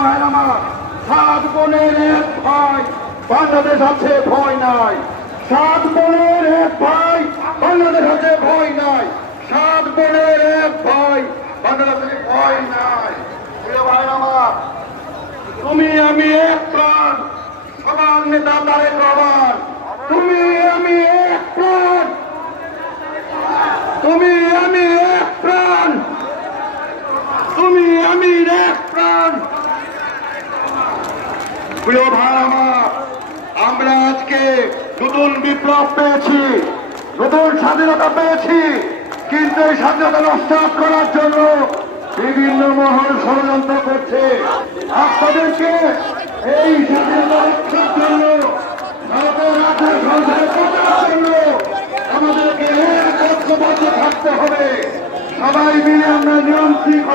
ভাইয়ের আমার, 7 বোনের এক ভাই, বাংলাদেশ আছে ভয় নাই। 7 বোনের এক ভাই, বাংলাদেশ আছে ভয় নাই। 7 বোনের এক ভাই, বাংলাদেশে ভয় নাই। প্রিয় ভাইয়ের আমার, তুমি আমি এক প্রাণ, সমান নেতা তারেক রহমান। তুমি আমি এক প্রাণ, তুমি আমি এক প্রাণ, তুমি আমি এক প্রাণ। প্রিয় ভাই আমার, আমরা আজকে নতুন বিপ্লব পেয়েছি, নতুন স্বাধীনতা পেয়েছি, কিন্তু এই স্বাধীনতা নষ্ট করার জন্য বিভিন্ন মহল ষড়যন্ত্র করছে। আপনাদেরকে এই স্বাধীনতা রক্ষার জন্য, ভারতের রাজ্যের সংসদে পৌঁছানোর জন্য আমাদেরকে ঐক্যবদ্ধ থাকতে হবে। সবাই মিলে আমরা নিয়ম শৃঙ্খলা